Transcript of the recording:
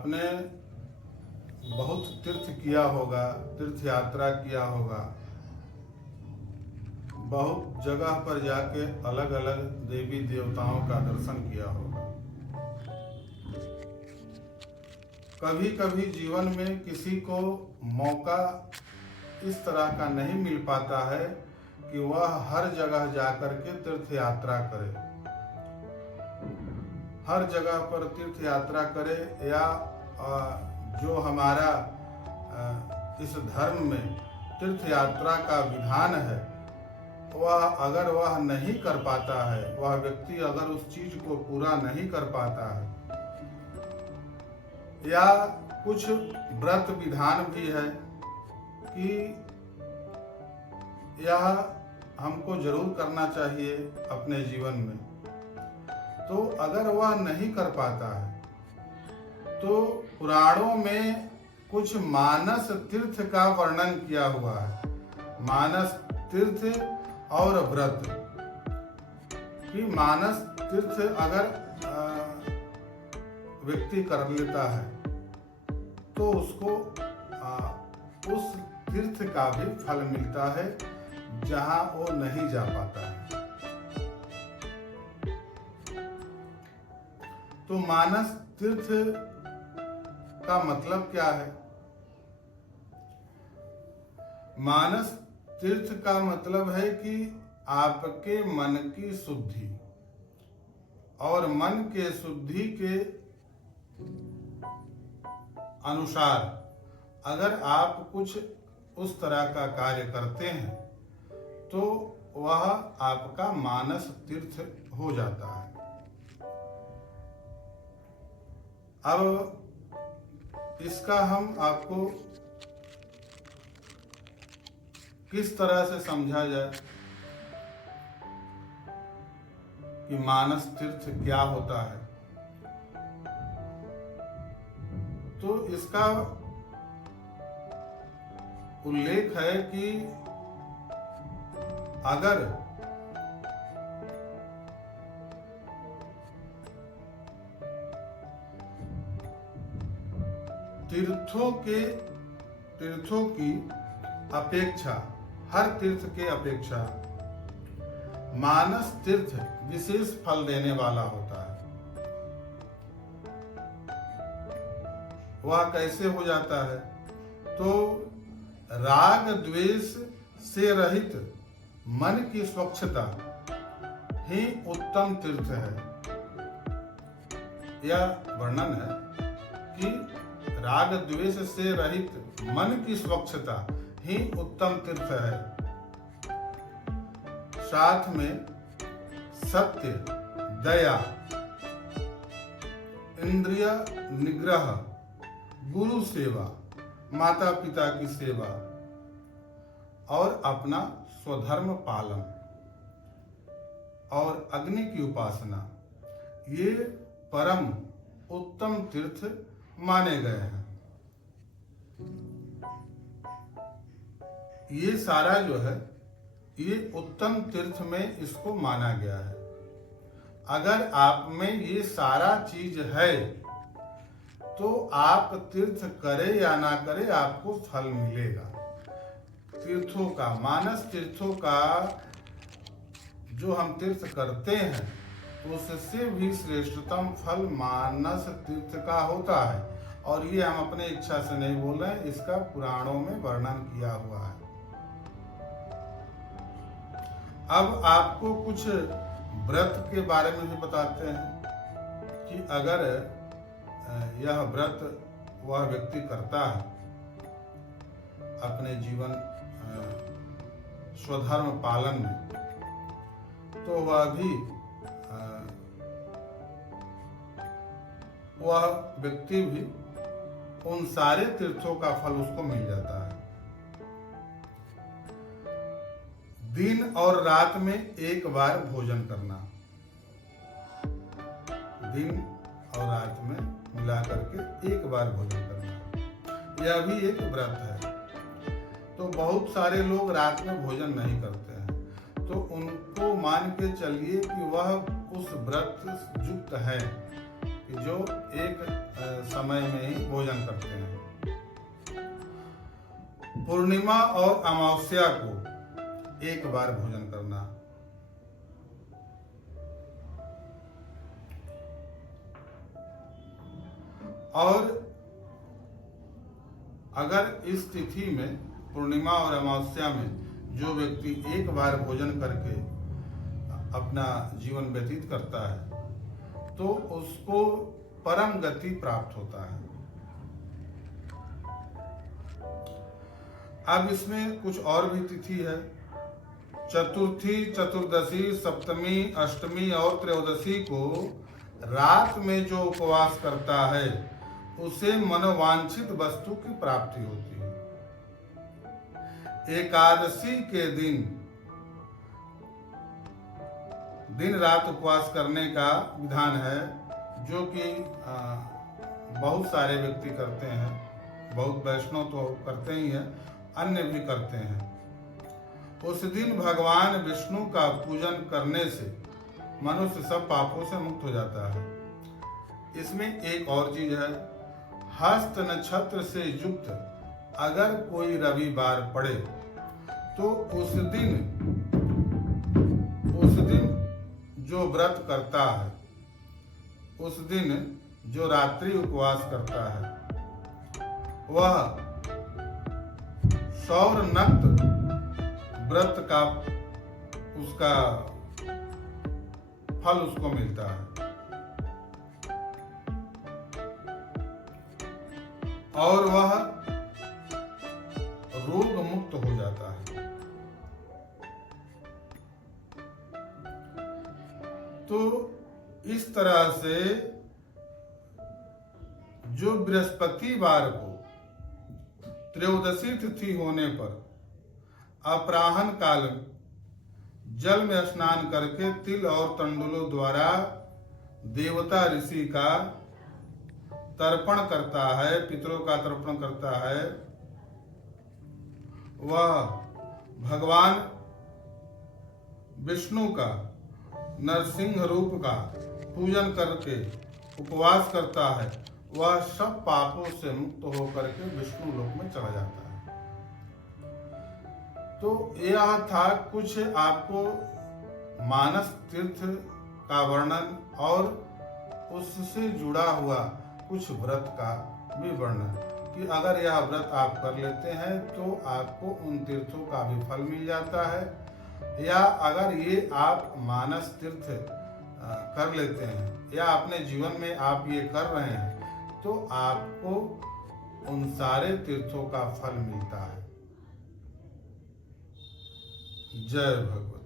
आपने बहुत तीर्थ किया होगा, तीर्थ यात्रा किया होगा, बहुत जगह पर जाके अलग अलग देवी देवताओं का दर्शन किया होगा। कभी कभी जीवन में किसी को मौका इस तरह का नहीं मिल पाता है कि वह हर जगह जाकर के तीर्थ यात्रा करे, हर जगह पर तीर्थ यात्रा करे, या जो हमारा इस धर्म में तीर्थ यात्रा का विधान है वह अगर वह नहीं कर पाता है, वह व्यक्ति अगर उस चीज को पूरा नहीं कर पाता है, या कुछ व्रत विधान भी है कि यह हमको जरूर करना चाहिए अपने जीवन में, तो अगर वह नहीं कर पाता है तो पुराणों में कुछ मानस तीर्थ का वर्णन किया हुआ है। मानस तीर्थ और व्रत कि मानस तीर्थ अगर व्यक्ति कर लेता है तो उसको उस तीर्थ का भी फल मिलता है जहां वो नहीं जा पाता है। तो मानस तीर्थ का मतलब क्या है? मानस तीर्थ का मतलब है कि आपके मन की शुद्धि, और मन के शुद्धि के अनुसार अगर आप कुछ उस तरह का कार्य करते हैं तो वह आपका मानस तीर्थ हो जाता है। अब इसका हम आपको किस तरह से समझा जाए कि मानस तीर्थ क्या होता है? तो इसका उल्लेख है कि अगर तीर्थों की अपेक्षा, हर तीर्थ के अपेक्षा मानस तीर्थ विशेष फल देने वाला होता है। वह कैसे हो जाता है? तो राग द्वेष से रहित मन की स्वच्छता ही उत्तम तीर्थ है। यह वर्णन है कि राग द्वेष से रहित मन की स्वच्छता ही उत्तम तीर्थ है। साथ में सत्य, दया, इंद्रिय निग्रह, गुरु सेवा, माता पिता की सेवा और अपना स्वधर्म पालन और अग्नि की उपासना, ये परम उत्तम तीर्थ माने गए हैं। ये सारा जो है ये उत्तम तीर्थ में इसको माना गया है। अगर आप में ये सारा चीज है तो आप तीर्थ करे या ना करे आपको फल मिलेगा। तीर्थों का, मानस तीर्थों का जो हम तीर्थ करते हैं उससे भी श्रेष्ठतम फल मानस तीर्थ का होता है। और ये हम अपने इच्छा से नहीं बोल रहे हैं, इसका पुराणों में वर्णन किया हुआ है। अब आपको कुछ व्रत के बारे में भी बताते हैं कि अगर यह व्रत वह व्यक्ति करता है अपने जीवन स्वधर्म पालन में, तो वह व्यक्ति भी उन सारे तीर्थों का फल उसको मिल जाता है। दिन और रात में एक बार भोजन करना, दिन और रात में मिला करके एक बार भोजन करना, यह भी एक व्रत है। तो बहुत सारे लोग रात में भोजन नहीं करते हैं, तो उनको मान के चलिए कि वह उस व्रत युक्त है कि जो एक समय में ही भोजन करते हैं। पूर्णिमा और अमावस्या को एक बार भोजन करना। और अगर इस तिथि में पूर्णिमा और अमावस्या में जो व्यक्ति एक बार भोजन करके अपना जीवन व्यतीत करता है तो उसको परम गति प्राप्त होता है। अब इसमें कुछ और भी तिथि है। चतुर्थी, चतुर्दशी, सप्तमी, अष्टमी और त्रयोदशी को रात में जो उपवास करता है उसे मनोवांछित वस्तु की प्राप्ति होती है। एकादशी के दिन रात उपवास करने का विधान है, जो कि बहुत सारे व्यक्ति करते हैं। बहुत वैष्णव तो करते ही हैं, अन्य भी करते हैं। उस दिन भगवान विष्णु का पूजन करने से मनुष्य सब पापों से मुक्त हो जाता है। इसमें एक और चीज है, हस्त नक्षत्र से युक्त अगर कोई रविवार पड़े तो उस दिन जो व्रत करता है, उस दिन जो रात्रि उपवास करता है, वह सौर नक्त व्रत का उसका फल उसको मिलता है और वह रोग मुक्त हो जाता है। तो इस तरह से जो बृहस्पतिवार को त्रयोदशी तिथि होने पर अपराह्न काल जल में स्नान करके तिल और तंडुलों द्वारा देवता ऋषि का तर्पण करता है, पितरों का तर्पण करता है, वह भगवान विष्णु का नरसिंह रूप का पूजन करके उपवास करता है, वह सब पापों से मुक्त होकर के विष्णु लोक में चला जाता है। तो यह था कुछ आपको मानस तीर्थ का वर्णन और उससे जुड़ा हुआ कुछ व्रत का भी वर्णन, कि अगर यह व्रत आप कर लेते हैं तो आपको उन तीर्थों का भी फल मिल जाता है, या अगर ये आप मानस तीर्थ कर लेते हैं या अपने जीवन में आप ये कर रहे हैं तो आपको उन सारे तीर्थों का फल मिलता है। जय भगवान।